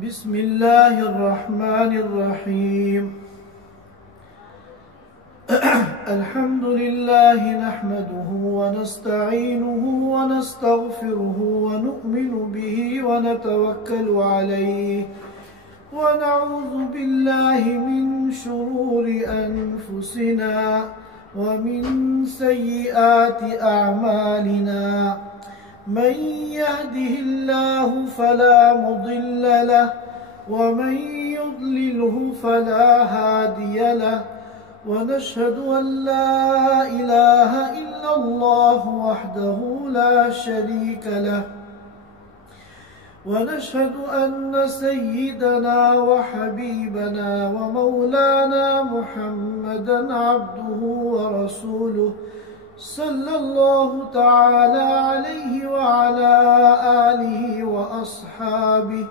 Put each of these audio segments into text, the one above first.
बिस्मिल्लाहिर्रहमानिर्रहीम। अल्हम्दुलिल्लाहि नहमदुहु व नस्तईनुहु व नस्तगफिरुहु व नु'मिनु बिही व नतवक्कलु अलैहि व नऊज़ु बिल्लाहि मिन शुरूरि अनफुसिना व मिन सय्यिआति अअमालिना। मन यहदिहिल्लाहु फला मुदिल्ल लहु व मन युद्लिलहु फला हादिय लहु व नशहदु अन ला इलाहा इल्लल्लाहु वहदहु ला शरीक लहु व नशहदु अन्न सय्यिदना व हबीबना व मौलाना मुहम्मदन अब्दुहु व रसूलुहु सल्लल्लाहु तआला अलैहि व अला आलिहि व अस्हाबिहि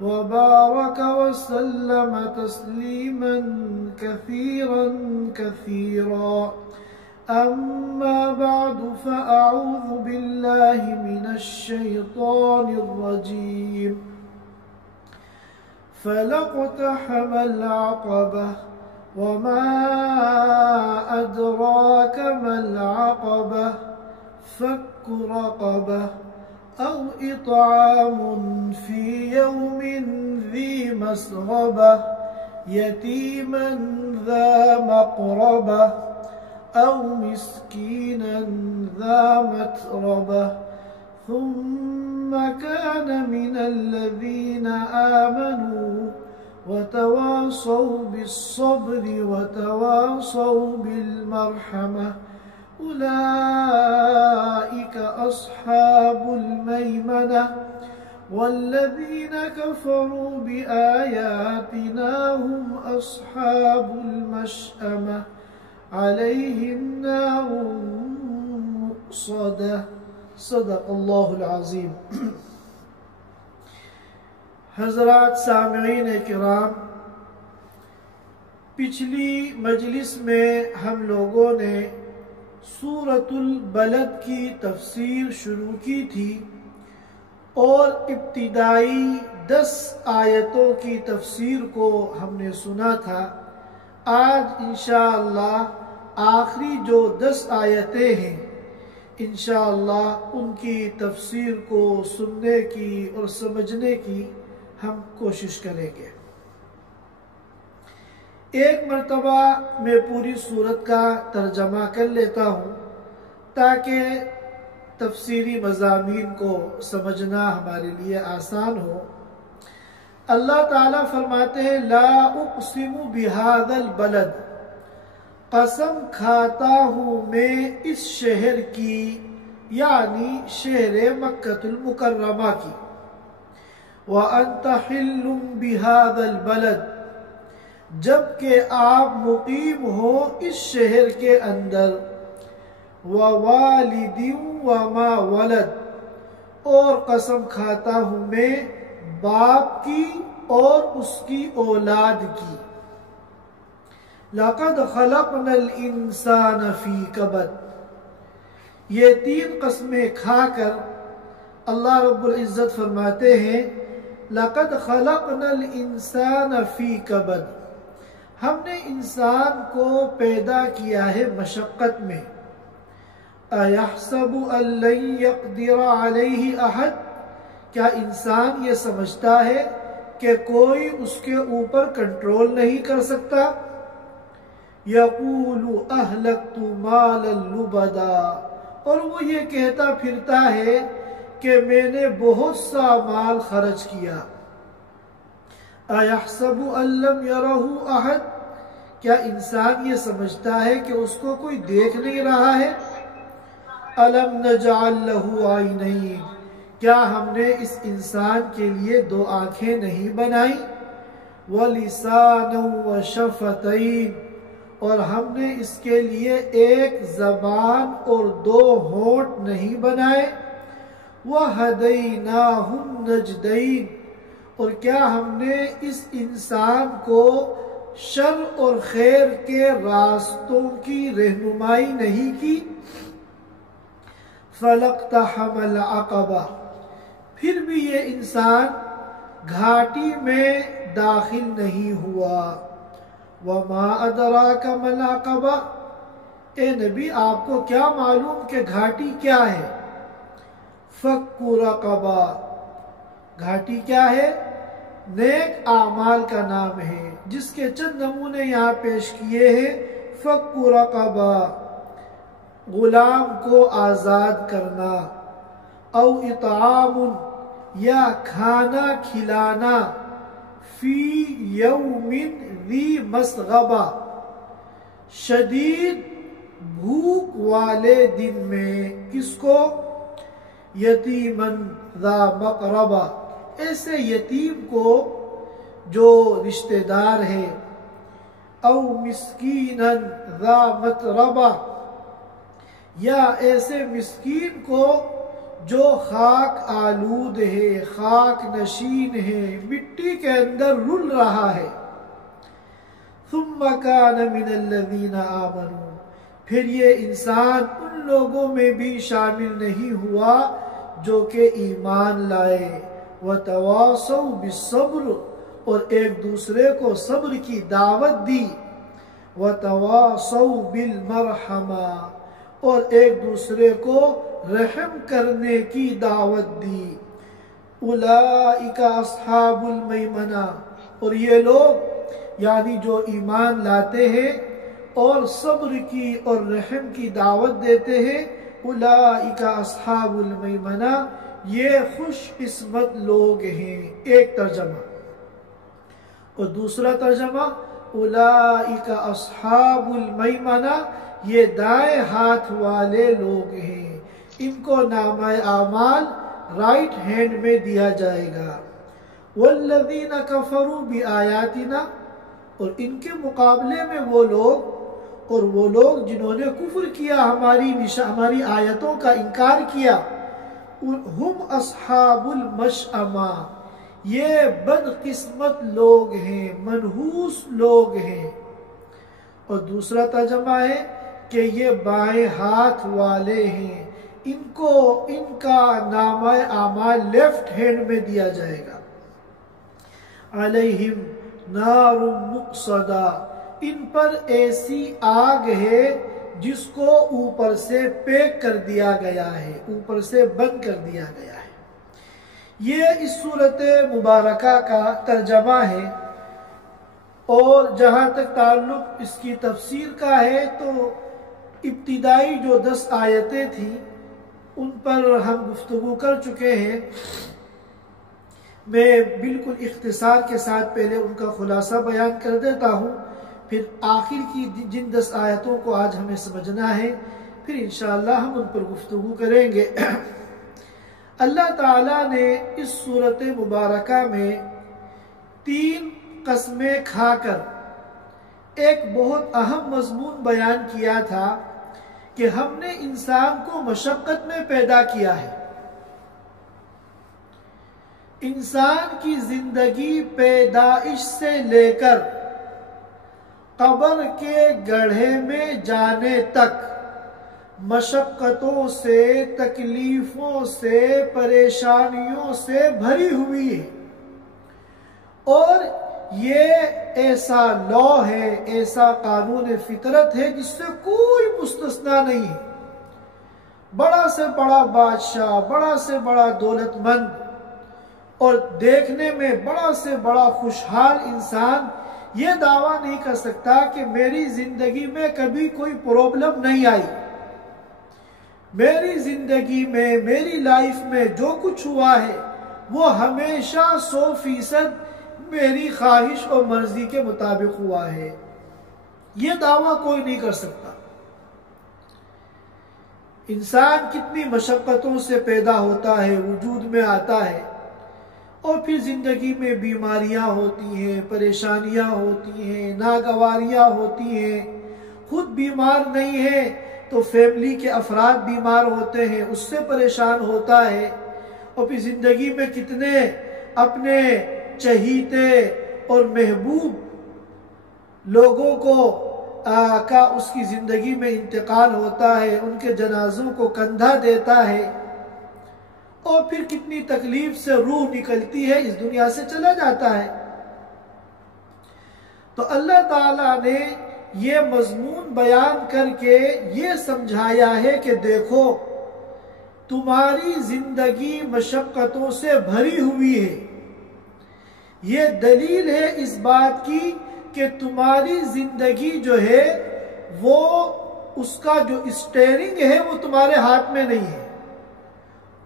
व बारक व सल्लम तस्लीमन कसीरन कसीरा। अम्मा बअदु फ़अऊज़ु बिल्लाहि मिनश शैतानिर रजीम। फलक़तहमल अक़बह वमा अदराक मल अक़बह फ़क्कु रक़बह औ इत्आमुन फ़ी यौमिन ज़ी मस्ग़बह यतीमन ज़ा मक़रबह औ मिस्कीनन ज़ा मतरबह थुम्म कान मिनल्लज़ीन आमनू वतवासौ बिस्सब्रि वतवासौ बिलमरहमह उलाइक अस्हाबुल मैमनह वल्लज़ीन कफ़रू बिआयातिना हुम अस्हाबुल मशअमह अलैहिम नारुन मुक़सदह। सदक़ल्लाहुल अज़ीम। हज़रात सामिईन किराम, पिछली मजलिस में हम लोगों ने सूरतुल बलद की तफसीर शुरू की थी और इब्तिदाई 10 आयतों की तफसीर को हमने सुना था। आज इंशाअल्लाह आखिरी जो 10 आयतें हैं, इंशाअल्लाह उनकी तफसीर को सुनने की और समझने की हम कोशिश करेंगे। एक मर्तबा मैं पूरी सूरत का तर्जमा कर लेता हूँ ताकि तफसीरी मज़ामीन को समझना हमारे लिए आसान हो। अल्लाह ताला फरमाते हैं, ला उक़सिमु बिहाज़ल बलद, कसम खाता हूँ मैं इस शहर की, यानी शहर मक्कतुल मुकर्रमा की। व अंत हिल्लुम बिहाज़ल बलद, जबकि आप मुकीम हो इस शहर के अंदर। व वालिदिन व मा वलद, और कसम खाता हूँ मैं बाप की और उसकी औलाद की। लक़द ख़लक़नल इंसान फ़ी कबद, ये 3 कस्में खाकर अल्लाह रब्बुल इज़्ज़त फरमाते हैं, लक़द ख़लक़नल इंसान फ़ी कबद, हमने इंसान को पैदा किया है मशक्क़त में। अयहसबु अल्लन यक़दिर अलैहि अहद, क्या इंसान ये समझता है कि कोई उसके ऊपर कंट्रोल नहीं कर सकता। यक़ूलु अहलक्तु मालन लुबदा, और वो ये कहता फिरता है कि मैंने बहुत सा माल खर्च किया। अयहसबु अल्लम यरहु अहद, क्या इंसान ये समझता है कि उसको कोई देख नहीं रहा है। अलम नजअल लहु आइनैन, क्या हमने इस इंसान के लिए 2 आँखें नहीं बनाई। व लिसानन व शफ़तैन, और हमने इसके लिए 1 ज़बान और 2 होंठ नहीं बनाए। व हदैनाहुन नजदैन, और क्या हमने इस इंसान को शर और खैर के रास्तों की रहनुमाई नहीं की। फलक़तहमल अक़बा, फिर भी ये इंसान घाटी में दाखिल नहीं हुआ। वमा अदराका मल अक़बा, ए नबी आपको क्या मालूम कि घाटी क्या है? फक्कु रक़बा, घाटी क्या है? नेक आमाल का नाम है, जिसके चंद नमूने यहाँ पेश किए हैं। फक्कु रक़बा, गुलाम को आज़ाद करना। औ इतामुन, या खाना खिलाना। फी यौमिन ज़ी मसग़बा, शदीद भूख वाले दिन में। किसको? यतीमन ज़ा मक़रबा, ऐसे यतीम को जो रिश्तेदार है। औ मिस्कीनन ज़ा मतरबा, या ऐसे मिस्कीन को जो खाक आलूद है, खाक नशीन है, मिट्टी के अंदर रुल रहा है। सुम्मा कान मिनल्लज़ीना आमनू, फिर ये इंसान उन लोगों में भी शामिल नहीं हुआ जो कि ईमान लाए। व तवासौ बिस्सब्र, और एक दूसरे को सब्र की दावत दी। व तवासौ बिल मरहमा, और एक दूसरे को रहम करने की दावत दी। उलाइका अस्हाबुल मैमना, और ये लोग यानी जो ईमान लाते हैं और सब्र की और रहम की दावत देते हैं, उलाइका अस्हाबुल मैमना, ये खुशकिस्मत लोग हैं। एक तर्जमा। और दूसरा तर्जमा, उलाइका अस्हाबुल मैमना, ये दाएं हाथ वाले लोग हैं, इनको नामाए आमाल राइट हैंड में दिया जाएगा। वल्लज़ीना कफरू बि आयातिना, और इनके मुकाबले में वो लोग जिन्होंने कुफ्र किया, हमारी आयतों का इनकार किया। हुम अस्हाबुल मशअमा, ये बदकिस्मत लोग हैं, मनहूस लोग हैं। और दूसरा तर्जमा है कि ये बाएं हाथ वाले हैं, इनका नामाए आमाल लेफ्ट हैंड में दिया जाएगा। अलैहिम नारुम मुक़सदा, इन पर ऐसी आग है जिसको ऊपर से पैक कर दिया गया है, ऊपर से बंद कर दिया गया है। ये इस सूरत मुबारका का तर्जमा है। और जहाँ तक ताल्लुक इसकी तफसीर का है, तो इब्तिदाई जो 10 आयतें थी उन पर हम गुफ्तगू कर चुके हैं। मैं बिल्कुल इख्तिसार के साथ पहले उनका खुलासा बयान कर देता हूँ, फिर आखिर की जिन 10 आयतों को आज हमें समझना है, फिर इंशाअल्लाह हम उन पर गुफ्तगू करेंगे। अल्लाह ताला ने इस सूरत मुबारका में 3 कसमें खाकर एक बहुत अहम मजमून बयान किया था कि हमने इंसान को मशक्कत में पैदा किया है। इंसान की जिंदगी पैदाइश से लेकर कब्र के गड्ढे में जाने तक मशक्कतों से, तकलीफों से, परेशानियों से भरी हुई है। और ये ऐसा लॉ है, ऐसा कानून फितरत है जिससे कोई मुस्तस्ना नहीं है। बड़ा से बड़ा बादशाह, बड़ा से बड़ा दौलतमंद और देखने में बड़ा से बड़ा खुशहाल इंसान ये दावा नहीं कर सकता कि मेरी जिंदगी में कभी कोई प्रॉब्लम नहीं आई। मेरी जिंदगी में, मेरी लाइफ में जो कुछ हुआ है वो हमेशा 100% मेरी ख्वाहिश और मर्जी के मुताबिक हुआ है। ये दावा कोई नहीं कर सकता। इंसान कितनी मशक्कतों से पैदा होता है, वजूद में आता है, और फिर जिंदगी में बीमारियां होती हैं, परेशानियां होती हैं, नागवारियां होती हैं। खुद बीमार नहीं है तो फैमिली के अफराद बीमार होते हैं, उससे परेशान होता है। और फिर जिंदगी में कितने अपने चहीते और महबूब लोगों को का उसकी जिंदगी में इंतकाल होता है, उनके जनाजों को कंधा देता है। और फिर कितनी तकलीफ से रूह निकलती है, इस दुनिया से चला जाता है। तो अल्लाह ताला ने ये मजमून बयान करके ये समझाया है कि देखो तुम्हारी जिंदगी मशक्कतों से भरी हुई है। ये दलील है इस बात की कि तुम्हारी जिंदगी जो है वो उसका जो स्टीयरिंग है वो तुम्हारे हाथ में नहीं है,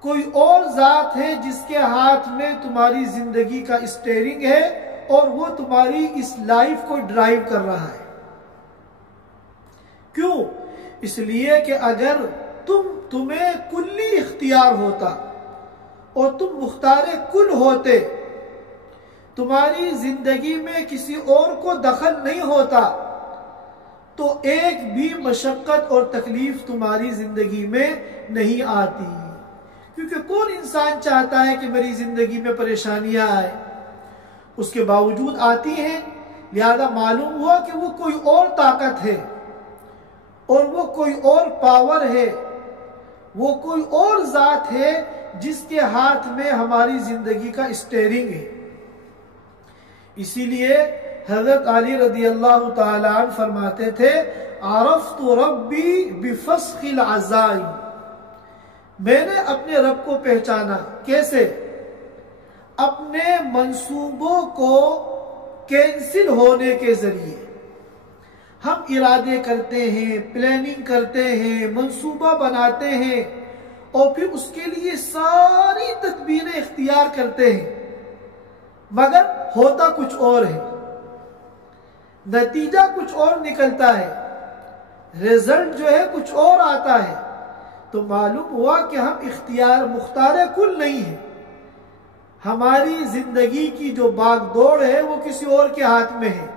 कोई और जात है जिसके हाथ में तुम्हारी जिंदगी का स्टीयरिंग है और वो तुम्हारी इस लाइफ को ड्राइव कर रहा है। क्यों? इसलिए कि अगर तुम्हें कुल्ली इख्तियार होता और तुम मुख्तारे कुल होते, तुम्हारी जिंदगी में किसी और को दखल नहीं होता, तो एक भी मशक्कत और तकलीफ तुम्हारी जिंदगी में नहीं आती। क्योंकि कौन इंसान चाहता है कि मेरी जिंदगी में परेशानियां आए, उसके बावजूद आती हैं। लिहाजा मालूम हुआ कि वो कोई और ताकत है और वो कोई और पावर है, वो कोई और जात है जिसके हाथ में हमारी जिंदगी का स्टीयरिंग है। इसीलिए हजरत अली रदी अल्लाह ताला अन्हु फरमाते थे, आरफ़्तु रब्बी बिफ़स्ख़िल अज़ाइम, मैंने अपने रब को पहचाना। कैसे? अपने मंसूबों को कैंसिल होने के जरिए। हम इरादे करते हैं, प्लानिंग करते हैं, मंसूबा बनाते हैं और फिर उसके लिए सारी तदबीरें इख्तियार करते हैं, मगर होता कुछ और है, नतीजा कुछ और निकलता है, रिजल्ट जो है कुछ और आता है। तो मालूम हुआ कि हम मुख्तार कुल नहीं है। हमारी जिंदगी की जो बागदौड़ है वो किसी और के हाथ में है,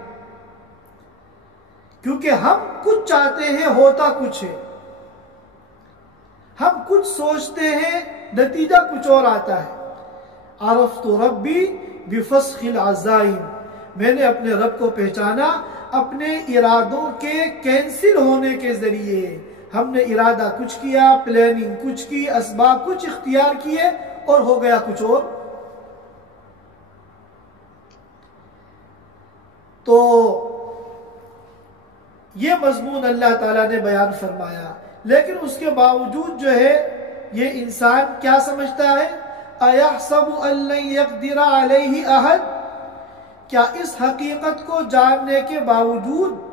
क्योंकि हम कुछ चाहते हैं, होता कुछ है। हम कुछ सोचते हैं, नतीजा कुछ और आता है। आरफ़्तु रब्बी बिफ़स्ख़िल अज़ाइम, मैंने अपने रब को पहचाना अपने इरादों के कैंसिल होने के जरिए। हमने इरादा कुछ किया, प्लानिंग कुछ की, असबाब कुछ इख्तियार किए और हो गया कुछ और। तो ये मजमून अल्लाह ताला ने बयान फरमाया, लेकिन उसके बावजूद जो है ये इंसान क्या समझता है, अयहसबु अल्लन यक़दिर अलैहि अहद, क्या इस हकीकत को जानने के बावजूद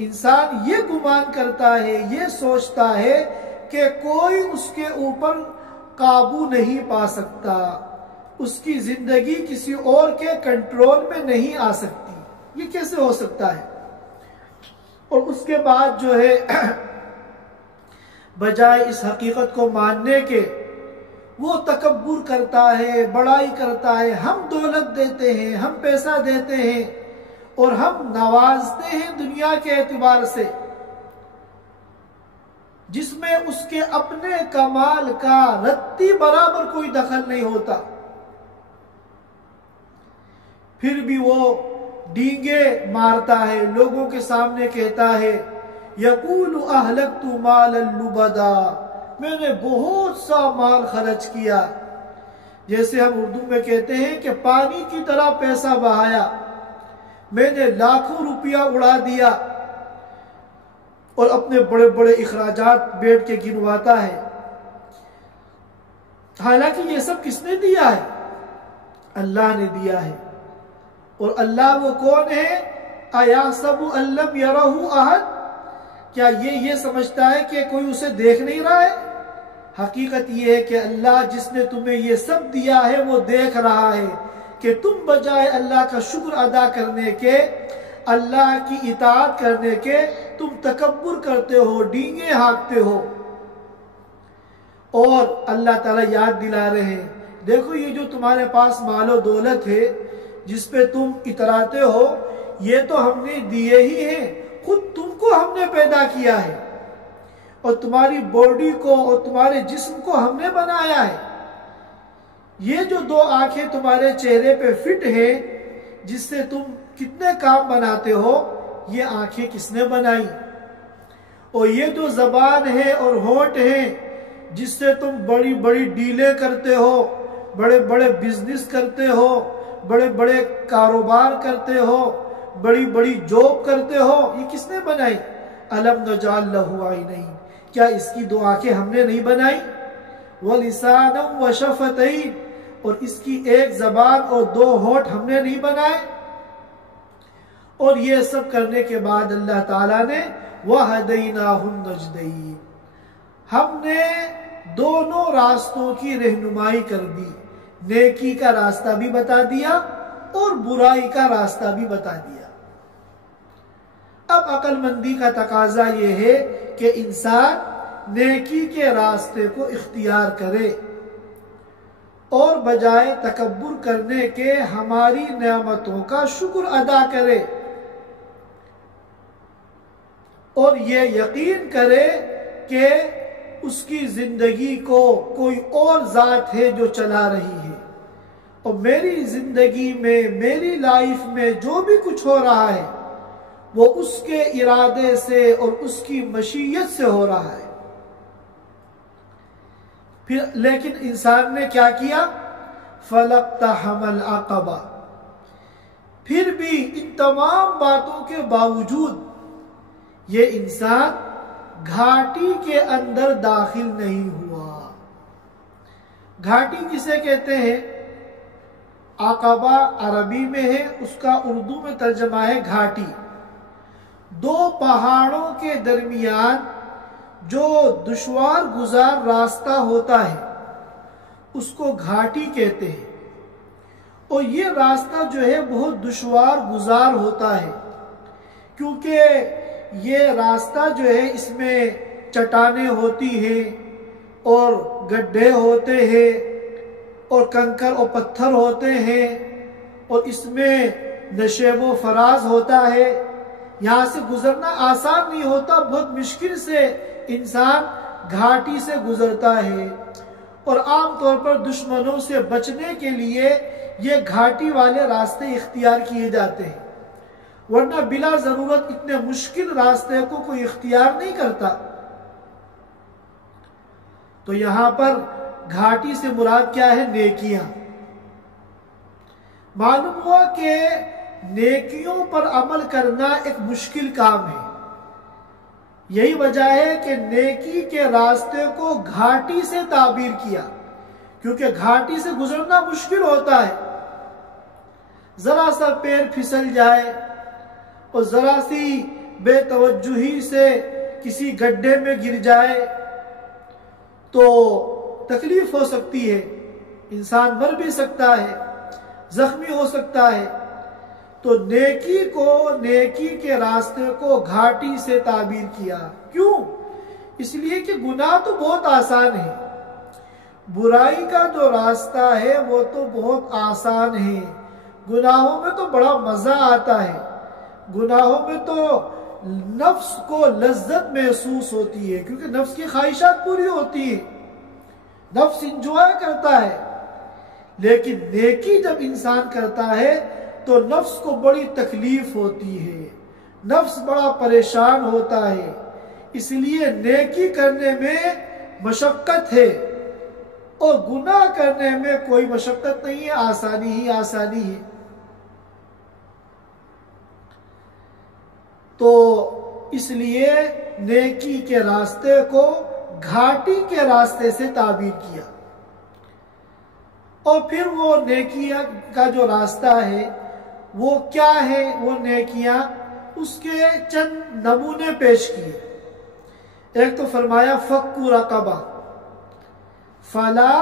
इंसान ये गुमान करता है, ये सोचता है कि कोई उसके ऊपर काबू नहीं पा सकता, उसकी जिंदगी किसी और के कंट्रोल में नहीं आ सकती। ये कैसे हो सकता है? और उसके बाद जो है बजाय इस हकीकत को मानने के वो तकब्बुर करता है, बड़ाई करता है। हम दौलत देते हैं, हम पैसा देते हैं और हम नवाजते हैं दुनिया के एतबार से, जिसमें उसके अपने कमाल का रत्ती बराबर कोई दखल नहीं होता। फिर भी वो डींगे मारता है, लोगों के सामने कहता है, यकूलु अहलकतु मालन लुबदा, मैंने बहुत सा माल खर्च किया। जैसे हम उर्दू में कहते हैं कि पानी की तरह पैसा बहाया, मैंने लाखों रुपया उड़ा दिया। और अपने बड़े बड़े इखराजात बैठ के गिनवाता है। हालांकि ये सब किसने दिया है? अल्लाह ने दिया है। और अल्लाह वो कौन है? अयहसबु अल्लम यरहु अहद, क्या ये समझता है कि कोई उसे देख नहीं रहा है? हकीकत ये है कि अल्लाह जिसने तुम्हें ये सब दिया है वो देख रहा है कि तुम बजाय अल्लाह का शुक्र अदा करने के, अल्लाह की इताअत करने के, तुम तकब्बुर करते हो, डींगे हाँकते हो। और अल्लाह ताला याद दिला रहे हैं, देखो ये जो तुम्हारे पास मालो दौलत है जिस पे तुम इतराते हो, ये तो हमने दिए ही हैं, खुद तुमको हमने पैदा किया है और तुम्हारी बॉडी को और तुम्हारे जिस्म को हमने बनाया है। ये जो दो आंखें तुम्हारे चेहरे पे फिट है, जिससे तुम कितने काम बनाते हो, ये आंखें किसने बनाई? और ये जो जबान है और होंठ है, जिससे तुम बड़ी बड़ी डीलें करते हो, बड़े बड़े बिजनेस करते हो, बड़े बड़े कारोबार करते हो, बड़ी बड़ी जॉब करते हो, ये किसने बनाई? अलम नजाल लहू आइनैन, क्या इसकी दो आंखें हमने नहीं बनाई? व लिसानम व शफतैन, और इसकी एक जबान और दो होठ हमने नहीं बनाए? और ये सब करने के बाद अल्लाह ताला ने वहदैनाहुन नजदैन, हमने दोनों रास्तों की रहनुमाई कर दी, नेकी का रास्ता भी बता दिया और बुराई का रास्ता भी बता दिया। अब अक्लमंदी का तकाजा यह है कि इंसान नेकी के रास्ते को इख्तियार करे और बजाय तकब्बुर करने के हमारी नेमतों का शुक्र अदा करे और ये यकीन करे कि उसकी जिंदगी को कोई और जात है जो चला रही है, और मेरी जिंदगी में, मेरी लाइफ में जो भी कुछ हो रहा है वो उसके इरादे से और उसकी मशीयत से हो रहा है। फिर लेकिन इंसान ने क्या किया? फलक्तहमल अक़बा, फिर भी इन तमाम बातों के बावजूद ये इंसान घाटी के अंदर दाखिल नहीं हुआ। घाटी किसे कहते हैं? अक़बा अरबी में है, उसका उर्दू में तर्जमा है घाटी। दो पहाड़ों के दरमियान जो दुश्वार गुजार रास्ता होता है उसको घाटी कहते हैं, और ये रास्ता जो है बहुत दुश्वार गुजार होता है, क्योंकि ये रास्ता जो है इसमें चट्टानें होती हैं और गड्ढे होते हैं और कंकर और पत्थर होते हैं, और इसमें नशेबो फराज होता है। यहाँ से गुजरना आसान नहीं होता, बहुत मुश्किल से इंसान घाटी से गुजरता है, और आमतौर पर दुश्मनों से बचने के लिए ये घाटी वाले रास्ते इख्तियार किए जाते हैं, वरना बिला जरूरत इतने मुश्किल रास्ते को कोई इख्तियार नहीं करता। तो यहां पर घाटी से मुराद क्या है? नेकियां। मालूम हुआ कि नेकियों पर अमल करना एक मुश्किल काम है। यही वजह है कि नेकी के रास्ते को घाटी से ताबीर किया, क्योंकि घाटी से गुजरना मुश्किल होता है। जरा सा पैर फिसल जाए और जरा सी बेतवज्जुही से किसी गड्ढे में गिर जाए तो तकलीफ हो सकती है, इंसान मर भी सकता है, जख्मी हो सकता है। तो नेकी को, नेकी के रास्ते को घाटी से ताबीर किया। क्यों? इसलिए कि गुनाह तो बहुत आसान है, बुराई का जो रास्ता है वो तो बहुत आसान है। गुनाहों में तो बड़ा मजा आता है, गुनाहों में तो नफ्स को लज्जत महसूस होती है, क्योंकि नफ्स की ख्वाहिशात पूरी होती है, नफ्स इंजॉय करता है। लेकिन नेकी जब इंसान करता है तो नफ्स को बड़ी तकलीफ होती है, नफ्स बड़ा परेशान होता है। इसलिए नेकी करने में मशक्कत है और गुनाह करने में कोई मशक्कत नहीं है, आसानी ही आसानी है। तो इसलिए नेकी के रास्ते को घाटी के रास्ते से ताबीर किया, और फिर वो नेकियां का जो रास्ता है वो क्या है? वो नेकियां, उसके चंद नमूने पेश किए। एक तो फरमाया फक्कु रक़बा, फला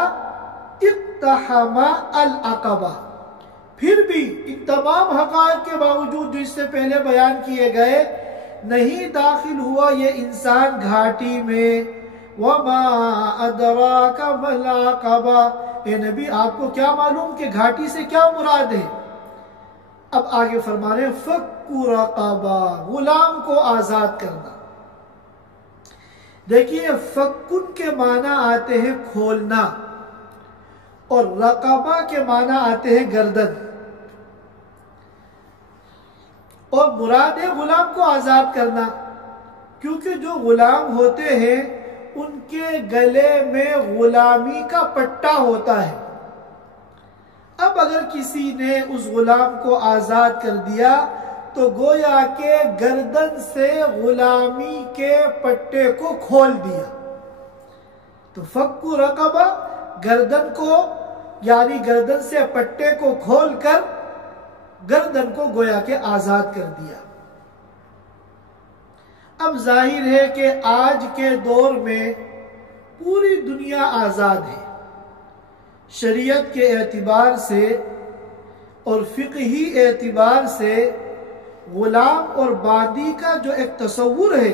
इक्तहमा अल अक़बा। फिर भी इन तमाम हक़ाइक़ के बावजूद जो इससे पहले बयान किए गए, नहीं दाखिल हुआ ये इंसान घाटी में। वमा अदराका मल अक़बा, ए नबी आपको क्या मालूम कि घाटी से क्या मुराद है? अब आगे फरमा रहे फक्कु रक़बा, गुलाम को आजाद करना। देखिए फक्कुन के माना आते हैं खोलना, और रक़बा के माना आते हैं गर्दन, और मुराद है गुलाम को आजाद करना। क्योंकि जो गुलाम होते हैं उनके गले में गुलामी का पट्टा होता है। अब अगर किसी ने उस गुलाम को आजाद कर दिया तो गोया के गर्दन से गुलामी के पट्टे को खोल दिया। तो फक्कु रकबा, गर्दन को यानी गर्दन से पट्टे को खोलकर गर्दन को गोया के आजाद कर दिया। अब जाहिर है कि आज के दौर में पूरी दुनिया आजाद है। शरीयत के एतबार से और फिक़ही एतबार से गुलाम और बादी का जो एक तस्वुर है,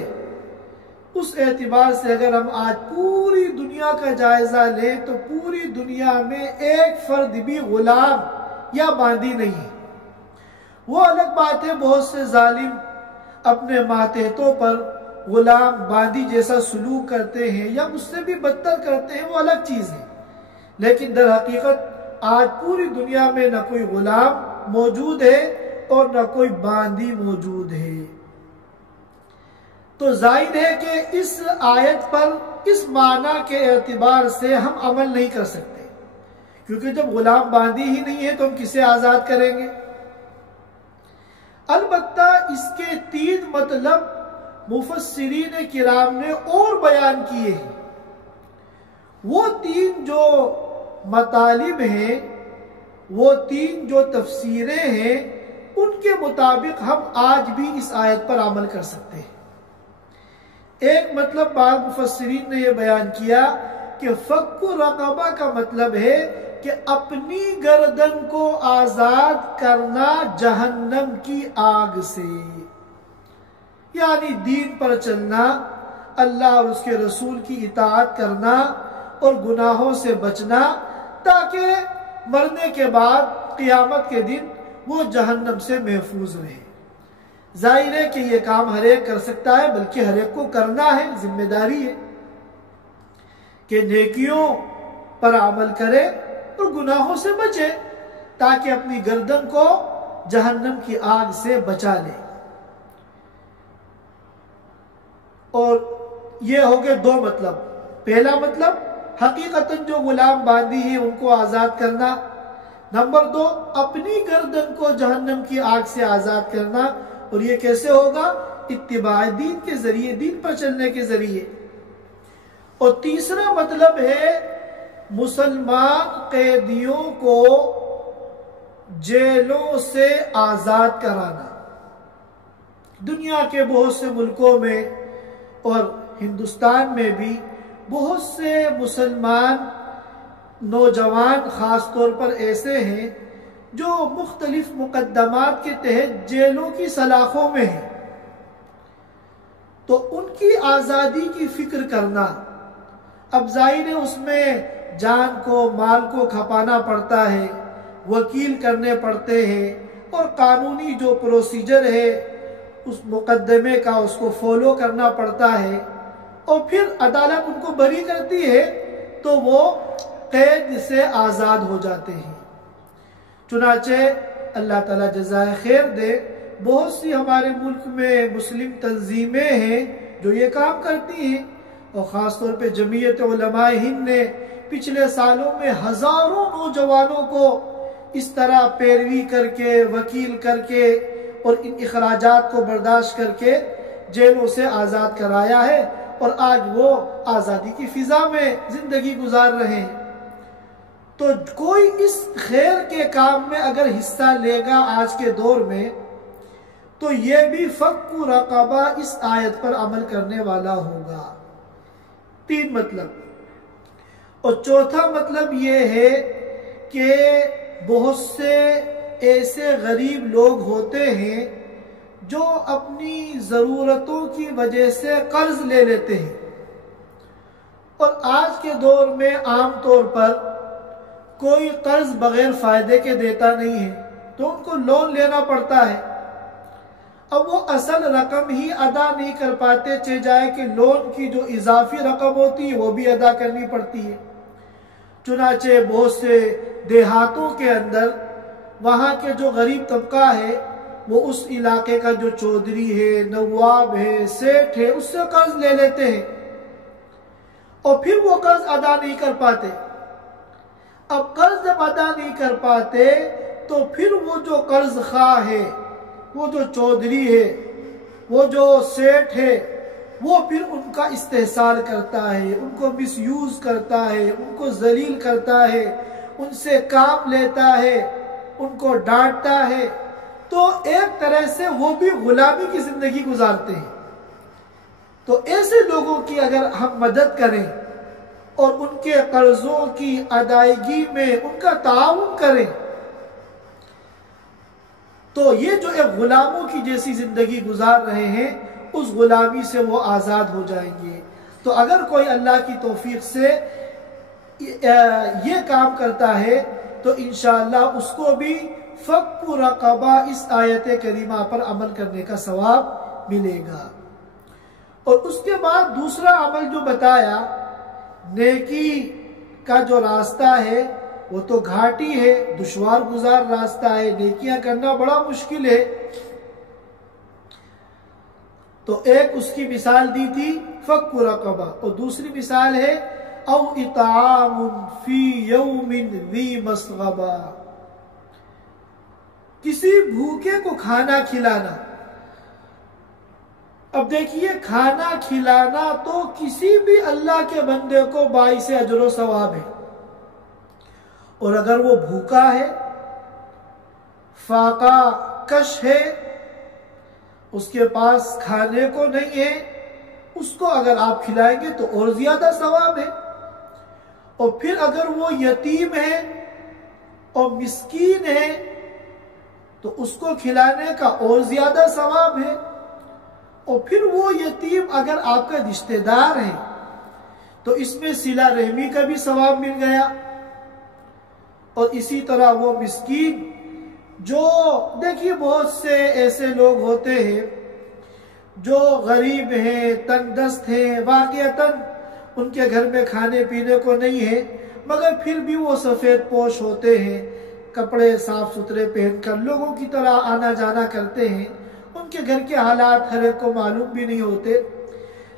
उस एतबार से अगर हम आज पूरी दुनिया का जायजा लें तो पूरी दुनिया में एक फर्द भी गुलाम या बादी नहीं है। वो अलग बात है, बहुत से जालिम अपने मातहतों पर गुलाम बादी जैसा सलूक करते हैं या उससे भी बदतर करते हैं, वो अलग चीज है। लेकिन दर हकीकत आज पूरी दुनिया में न कोई गुलाम मौजूद है और न कोई बांदी मौजूद है। तो जाहिर है कि इस आयत पर इस माना के एतबार से हम अमल नहीं कर सकते, क्योंकि जब गुलाम बांदी ही नहीं है तो हम किसे आजाद करेंगे। अलबत्ता इसके 3 मतलब मुफस्सिरीन किराम ने और बयान किए हैं। वो 3 जो मतालिब हैं, वो 3 जो तफसीरें हैं, उनके मुताबिक हम आज भी इस आयत पर अमल कर सकते हैं। एक मतलब बाद मुफस्सिरीन ने यह बयान किया कि फक्कु रक़बा का मतलब है कि अपनी गर्दन को आजाद करना जहन्नम की आग से, यानी दीन पर चलना, अल्लाह और उसके रसूल की इताअत करना और गुनाहों से बचना, ताकि मरने के बाद क़ियामत के दिन वो जहन्नम से महफूज रहे। जाहिर है कि ये काम हर एक कर सकता है, बल्कि हर एक को करना है, जिम्मेदारी है कि नेकियों पर अमल करे और गुनाहों से बचे, ताकि अपनी गर्दन को जहन्नम की आग से बचा ले। और ये हो गए 2 मतलब। पहला मतलब हकीकतन जो गुलाम बांदी है उनको आजाद करना। नंबर 2, अपनी गर्दन को जहन्नम की आग से आजाद करना। और ये कैसे होगा? इत्तिबाए दीन के जरिए, दीन पर चलने के जरिए। और तीसरा मतलब है मुसलमान कैदियों को जेलों से आजाद कराना। दुनिया के बहुत से मुल्कों में और हिंदुस्तान में भी बहुत से मुसलमान नौजवान खास तौर पर ऐसे हैं जो मुख्तलिफ मुकद्दमात के तहत जेलों की सलाखों में हैं। तो उनकी आज़ादी की फिक्र करना, अब जाहिर है उसमें जान को, माल को खपाना पड़ता है, वकील करने पड़ते हैं और कानूनी जो प्रोसीजर है उस मुकद्दमे का उसको फॉलो करना पड़ता है। और फिर अदालत उनको बरी करती है तो वो कैद से आज़ाद हो जाते हैं। चुनाचे अल्लाह ताला जज़ाए खैर दे, बहुत सी हमारे मुल्क में मुस्लिम तंजीमें हैं जो ये काम करती हैं। और ख़ास तौर पे जमीयत उलमाए हिंद ने पिछले सालों में हज़ारों नौजवानों को इस तरह पैरवी करके, वकील करके और इन इखराजात को बर्दाश्त करके जेलों से आज़ाद कराया है और आज वो आज़ादी की फ़िज़ा में ज़िंदगी गुजार रहे हैं। तो कोई इस खैर के काम में अगर हिस्सा लेगा आज के दौर में, तो ये भी फक्कु रक़बा इस आयत पर अमल करने वाला होगा। 3 मतलब। और चौथा मतलब ये है कि बहुत से ऐसे गरीब लोग होते हैं जो अपनी ज़रूरतों की वजह से कर्ज ले लेते हैं। और आज के दौर में आम तौर पर कोई कर्ज बगैर फायदे के देता नहीं है, तो उनको लोन लेना पड़ता है। अब वो असल रकम ही अदा नहीं कर पाते, चाहे जाए कि लोन की जो इजाफी रकम होती है वो भी अदा करनी पड़ती है। चुनाचे बहुत से देहातों के अंदर वहाँ के जो गरीब तबका है वो उस इलाके का जो चौधरी है, नवाब है, सेठ है, उससे कर्ज ले लेते हैं। और फिर वो कर्ज अदा नहीं कर पाते। अब कर्ज जब अदा नहीं कर पाते तो फिर वो जो कर्ज खा है, वो जो चौधरी है, वो जो सेठ है, वो फिर उनका इस्तेहसाल करता है, उनको मिसयूज करता है, उनको जलील करता है, उनसे काम लेता है, उनको डांटता है। तो एक तरह से वो भी गुलामी की जिंदगी गुजारते हैं। तो ऐसे लोगों की अगर हम मदद करें और उनके कर्जों की अदायगी में उनका ताउन करें, तो ये जो एक गुलामों की जैसी जिंदगी गुजार रहे हैं, उस गुलामी से वो आज़ाद हो जाएंगे। तो अगर कोई अल्लाह की तौफीक से ये काम करता है तो इंशाअल्लाह उसको भी फक्कु रक़बा इस आयत करीमा पर अमल करने का सवाब मिलेगा। और उसके बाद दूसरा अमल जो बताया, नेकी का जो रास्ता है वो तो घाटी है, दुश्वार गुजार रास्ता है, नेकियां करना बड़ा मुश्किल है। तो एक उसकी मिसाल दी थी फक्कु रक़बा, और दूसरी मिसाल है औ इतामुन फी यौमिन ज़ी मस्ग़बा, किसी भूखे को खाना खिलाना। अब देखिए, खाना खिलाना तो किसी भी अल्लाह के बंदे को बाइसे अजर सवाब है। और अगर वो भूखा है, फाका कश है, उसके पास खाने को नहीं है, उसको अगर आप खिलाएंगे तो और ज्यादा सवाब है। और फिर अगर वो यतीम है और मिस्कीन है तो उसको खिलाने का और ज्यादा सवाब है। और फिर वो यतीम अगर आपका रिश्तेदार है तो इसमें सिला रहमी का भी सवाब मिल गया। और इसी तरह वो मिस्कीन, जो देखिए बहुत से ऐसे लोग होते हैं जो गरीब हैं, तंगदस्त हैं, वाकईतन उनके घर में खाने पीने को नहीं है, मगर फिर भी वो सफ़ेद पोश होते हैं, कपड़े साफ सुथरे पहनकर लोगों की तरह आना जाना करते हैं। उनके घर के हालात हर एक को मालूम भी नहीं होते,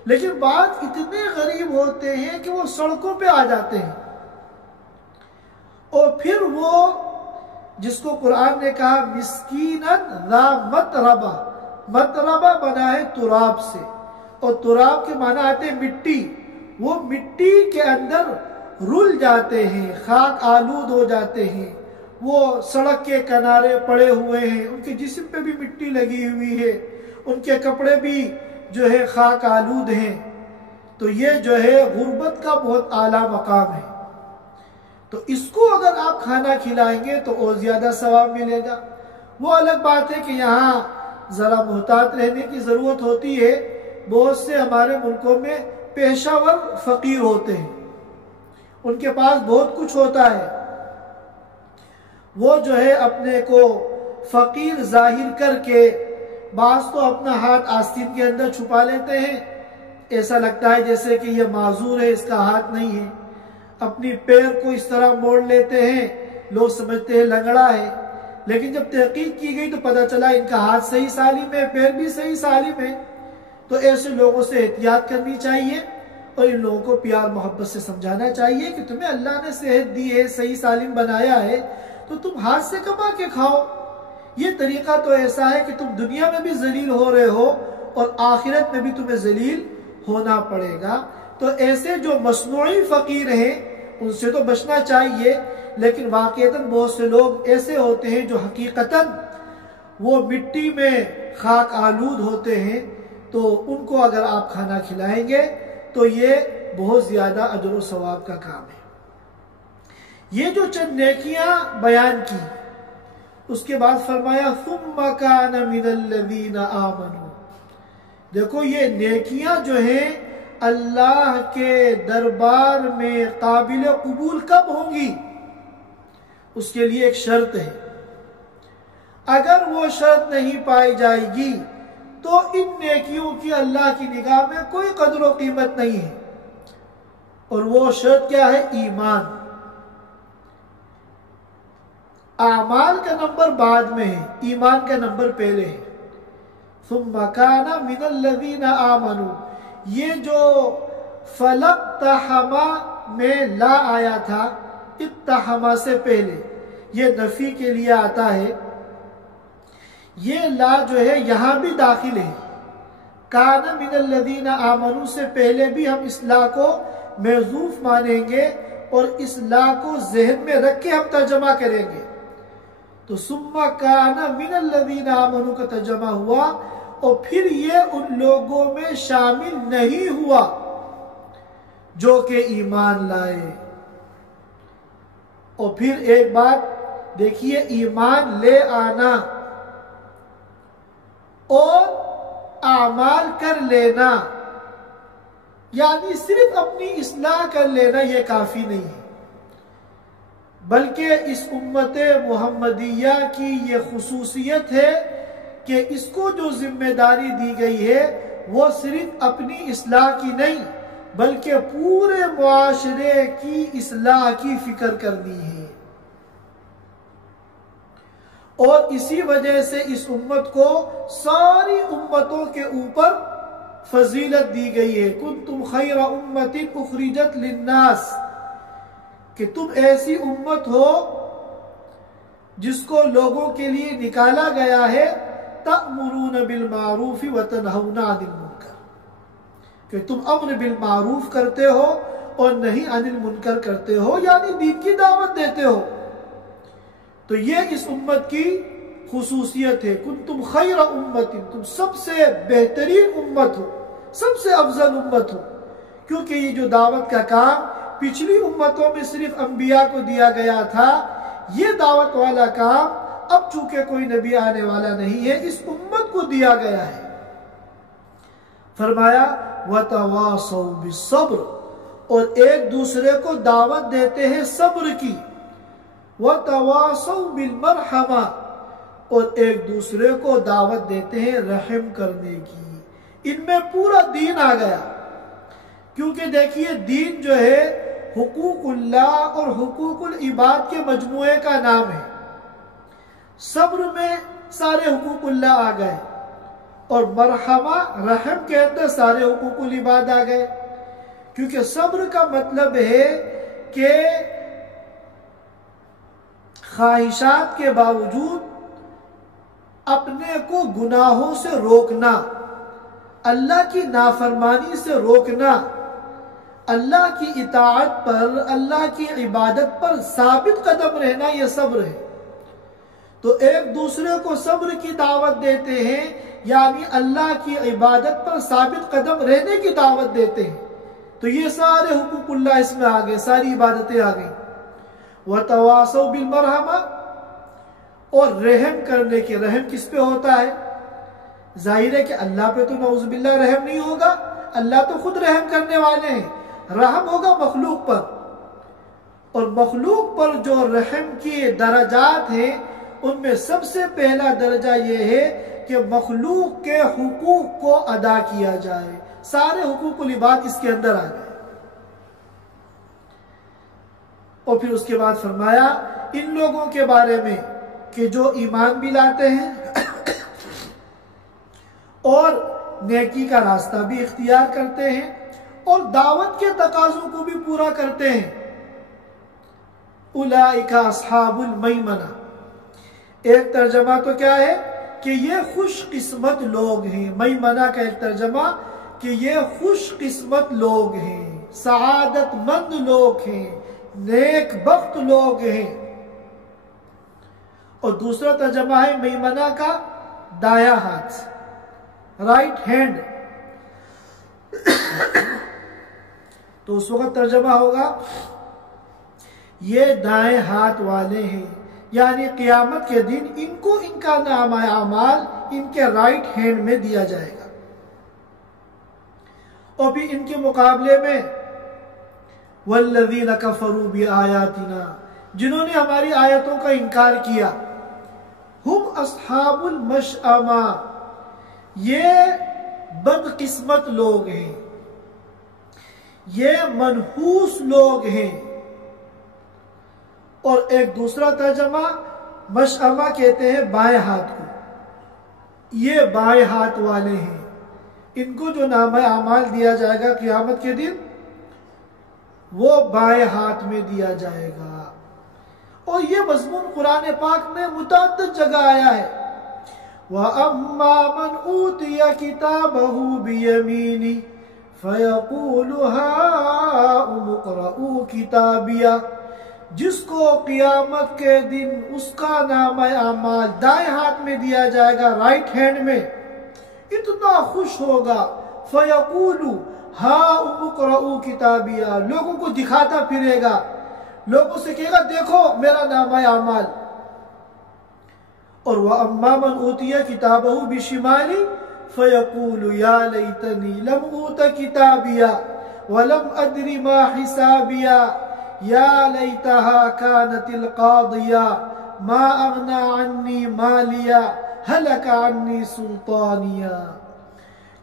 लेकिन बात इतने गरीब होते हैं कि वो सड़कों पे आ जाते हैं। और फिर वो जिसको कुरान ने कहा मिस्कीनन ज़ा मतरबा, मतरबा बना है तुराब से, और तुराब के माना आते मिट्टी। वो मिट्टी के अंदर रुल जाते हैं, खाक आलूद हो जाते हैं, वो सड़क के किनारे पड़े हुए हैं, उनके जिस्म पे भी मिट्टी लगी हुई है, उनके कपड़े भी जो है खाक आलूद हैं। तो ये जो है गुर्बत का बहुत आला मकाम है। तो इसको अगर आप खाना खिलाएंगे तो और ज्यादा सवाब मिलेगा। वो अलग बात है कि यहाँ जरा मुहतात रहने की जरूरत होती है। बहुत से हमारे मुल्कों में पेशावर फकीर होते हैं, उनके पास बहुत कुछ होता है, वो जो है अपने को फकीर जाहिर करके बास तो अपना हाथ आस्तीन के अंदर छुपा लेते हैं, ऐसा लगता है जैसे कि ये माजूर है, इसका हाथ नहीं है। अपनी पैर को इस तरह मोड़ लेते हैं, लोग समझते हैं लंगड़ा है, लेकिन जब तहकीक की गई तो पता चला इनका हाथ सही सालिम है, पैर भी सही सालिम है। तो ऐसे लोगों से एहतियात करनी चाहिए और इन लोगों को प्यार मोहब्बत से समझाना चाहिए कि तुम्हें अल्लाह ने सेहत दी है, सही सालिम बनाया है, तो तुम हाथ से कमा के खाओ। ये तरीका तो ऐसा है कि तुम दुनिया में भी जलील हो रहे हो और आखिरत में भी तुम्हें जलील होना पड़ेगा। तो ऐसे जो मसनूई फकीर हैं उनसे तो बचना चाहिए, लेकिन वाकईतन बहुत से लोग ऐसे होते हैं जो हकीकतन वो मिट्टी में खाक आलूद होते हैं। तो उनको अगर आप खाना खिलाएंगे तो ये बहुत ज्यादा अजर व सवाब का काम है। ये जो चंद नेकियां बयान की, उसके बाद फरमाया सुम्मा कान मिनल्लज़ीना आमनू। देखो ये नेकियां जो हैं अल्लाह के दरबार में काबिल कबूल कब होंगी, उसके लिए एक शर्त है। अगर वो शर्त नहीं पाई जाएगी तो इन नेकियों की अल्लाह की निगाह में कोई कदर व कीमत नहीं है। और वो शर्त क्या है? ईमान। आमाल का नंबर बाद में है, ईमान का नंबर पहले है। सुम्मा काना मिनल्लज़ीना आमनू, ये जो फलक्तहमा में ला आया था, इत्तहमा से पहले, ये नफी के लिए आता है। ये ला जो है यहां भी दाखिल है। कान मिनल लदीना आमनू से पहले भी हम इस ला को महजूफ मानेंगे और इस ला को जहन में रख के हम तर्जमा करेंगे। तो सुम्मा कान मिनल लदीना आमनू का तर्जमा हुआ और फिर ये उन लोगों में शामिल नहीं हुआ जो कि ईमान लाए। और फिर एक बात देखिए, ईमान ले आना और आमाल कर लेना, यानी सिर्फ अपनी इस्लाह कर लेना ये काफी नहीं है, बल्कि इस उम्मत मुहम्मदिया की ये खुसूसियत है कि इसको जो जिम्मेदारी दी गई है वो सिर्फ अपनी इस्लाह की नहीं बल्कि पूरे मुआशरे की इस्लाह की फिक्र करनी है। और इसी वजह से इस उम्मत को सारी उम्मतों के ऊपर फजीलत दी गई है। कुंतुम खैरा उम्मतिन उखरिजत लिन्नास, कि तुम ऐसी उम्मत हो जिसको लोगों के लिए निकाला गया है, तअमुरून बिल मारूफ व तनहौना अनिल मुनकर, कि तुम अम्र बिल मारूफ करते हो और नहीं अनिल मुनकर करते हो, यानी दीन की दावत देते हो। तो ये इस उम्मत की खुसूसियत है। कुंतुम खैरा उम्मतिन, तुम सबसे बेहतरीन उम्मत हो, सबसे अफजल उम्मत हो, क्योंकि ये जो दावत का काम पिछली उम्मतों में सिर्फ अंबिया को दिया गया था, ये दावत वाला काम अब चूंकि कोई नबी आने वाला नहीं है, इस उम्मत को दिया गया है। फरमाया वतवासौ बिस्सब्र, और एक दूसरे को दावत देते हैं सब्र की, वतवासौ बिलमरहमा, और एक दूसरे को दावत देते हैं रहम करने की। इनमें पूरा दीन आ गया, क्योंकि देखिए दीन जो है हुकूकुल्लाह और हुकूकुल इबाद के मजमूए का नाम है। सब्र में सारे हुकूकुल्लाह आ गए और मरहमा रहम के अंदर सारे हुकूकुल इबाद आ गए, क्योंकि सब्र का मतलब है कि ख्वाहिशात के बावजूद अपने को गुनाहों से रोकना, अल्लाह की नाफरमानी से रोकना, अल्लाह की इताअत पर, अल्लाह की इबादत पर साबित कदम रहना, यह सब्र है। तो एक दूसरे को सब्र की दावत देते हैं, यानी अल्लाह की इबादत पर साबित कदम रहने की दावत देते हैं। तो ये सारे हुकूकुल्लाह इसमें आ गए, सारी इबादतें आ गई। वतवासौ बिलमरहमा, और रहम करने के, रहम किस पे होता है? जाहिर है कि अल्लाह पे तो नऊजुबिल्लाह रहम नहीं होगा, अल्लाह तो खुद रहम करने वाले हैं। रहम होगा मखलूक पर, और मखलूक पर जो रहम के दर्जात हैं उनमें सबसे पहला दर्जा यह है कि मखलूक के हुकूक को अदा किया जाए। सारे हुकूकुल इबाद इसके अंदर आ गए। और फिर उसके बाद फरमाया इन लोगों के बारे में कि जो ईमान भी लाते हैं और नेकी का रास्ता भी इख्तियार करते हैं और दावत के तकाज़ों को भी पूरा करते हैं। उलाइका अस्हाबुल मैमना, एक तर्जमा तो क्या है कि ये खुश किस्मत लोग हैं। मैमना का एक तर्जमा कि ये खुश किस्मत लोग हैं, सआदतमंद लोग हैं, नेक बख्त लोग हैं। और दूसरा तर्जमा है मैमना का दाया हाथ, राइट हैंड। तो उस वक्त तर्जमा होगा ये दाएं हाथ वाले हैं, यानी क़यामत के दिन इनको इनका नामा अमाल इनके राइट हैंड में दिया जाएगा। और फिर इनके मुकाबले में वल्लज़ीना कफ़रू बिआयातिना, जिन्होंने हमारी आयतों का इनकार किया, हुम अस्हाबुल मशअमा, ये बदकिस्मत लोग हैं, ये मनहूस लोग हैं। और एक दूसरा तर्जमा मशअमा कहते हैं बाएं हाथ को, ये बाएं हाथ वाले हैं, इनको जो नाम अमाल दिया जाएगा क़यामत के दिन वो बाएं हाथ में दिया जाएगा। और ये मजमून कुरान पाक में मुतअद्दिद जगह आया है। व अम्मा मन ऊतिया किताबहु बियमीनी फयक़ूलु हाउम इक़्रऊ किताबिया, जिसको क़ियामत के दिन उसका नामा अमाल दाएं हाथ में दिया जाएगा, राइट हैंड में, इतना खुश होगा। फयक़ूलु हाउम इक़्रऊ किताबिया, लोगों को दिखाता फिरेगा, लोगों से कहेगा देखो मेरा नामा अमाल। और वह अम्मा मन ऊतिया किताबहु बिशिमाली फयक़ूलु या लैतनी लम ऊत किताबिया वलम अद्री मा हिसाबिया या लैतहा कानतिल क़ादिया मा अग़ना अन्नी मालिया हलक अन्नी सुल्तानिया,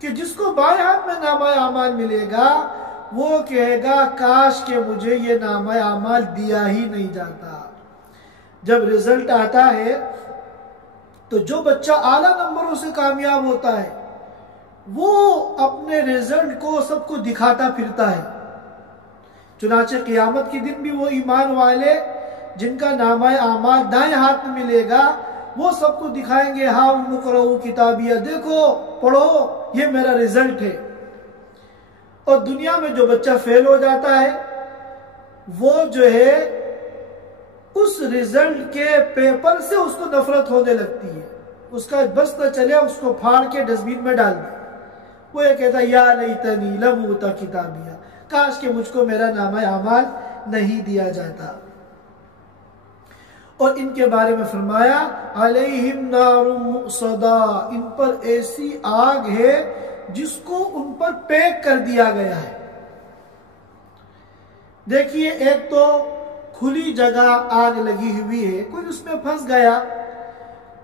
कि जिसको बाएं हाथ में नामा अमाल मिलेगा वो कहेगा काश के मुझे ये नामा अमाल दिया ही नहीं जाता। जब रिजल्ट आता है तो जो बच्चा आला नंबरों से कामयाब होता है वो अपने रिजल्ट को सबको दिखाता फिरता है। चुनाचे क़ियामत के दिन भी वो ईमान वाले जिनका नामा अमाल दाएं हाथ में मिलेगा वो सबको दिखाएंगे हाउम इक़्रऊ किताबिया, देखो पढ़ो ये मेरा रिजल्ट है। और दुनिया में जो बच्चा फेल हो जाता है वो जो है उस रिजल्ट के पेपर से उसको नफरत होने लगती है, उसका बस न चले उसको फाड़ के डस्टबिन में डाल दे। वो ये कहता या लैतनी लम ऊत किताबिया, काश के मुझको मेरा नामा अमाल नहीं दिया जाता। और इनके बारे में फरमाया अलैहिम नारुम मुक़सदा, इन पर ऐसी आग है जिसको उन पर पैक कर दिया गया है। देखिए एक तो खुली जगह आग लगी हुई है, कोई उसमें फंस गया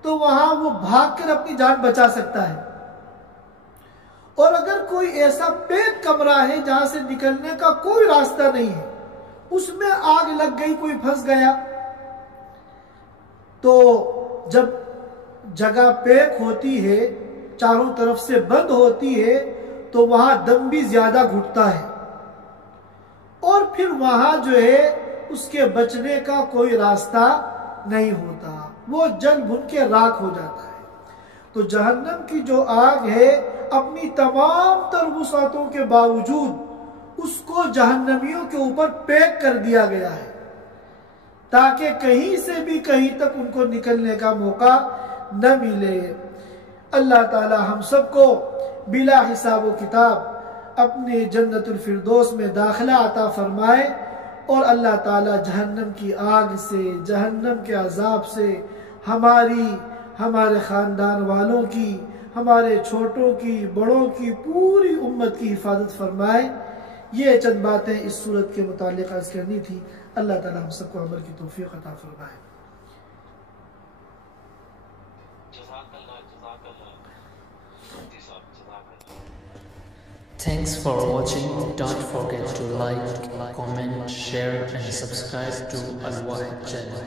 तो वहां वो भागकर अपनी जान बचा सकता है। और अगर कोई ऐसा पैक कमरा है जहां से निकलने का कोई रास्ता नहीं है, उसमें आग लग गई, कोई फंस गया, तो जब जगह पैक होती है, चारों तरफ से बंद होती है, तो वहां दम भी ज्यादा घुटता है और फिर वहां जो है उसके बचने का कोई रास्ता नहीं होता, वो जल भुन के राख हो जाता है। तो जहन्नम की जो आग है अपनी तमाम तर वुसातों के बावजूद उसको जहन्नमियों के ऊपर पैक कर दिया गया है ताकि कहीं से भी कहीं तक उनको निकलने का मौका न मिले। अल्लाह ताला हम सबको बिला हिसाब किताब अपने जन्नतुल फिरदौस में दाखिला अता फरमाए और अल्लाह ताला जहन्नम की आग से, जहन्नम के अजाब से हमारे ख़ानदान वालों की, हमारे छोटों की, बड़ों की, पूरी उम्मत की हिफाजत फरमाए। ये चंद बातें इस सूरत के मुतालिक अर्ज़ करनी थी। अल्लाह ताला हम सबको अमल की तौफीक अता फरमाए। Thanks for watching. Don't forget to like, comment, share and subscribe to Al Wahid channel.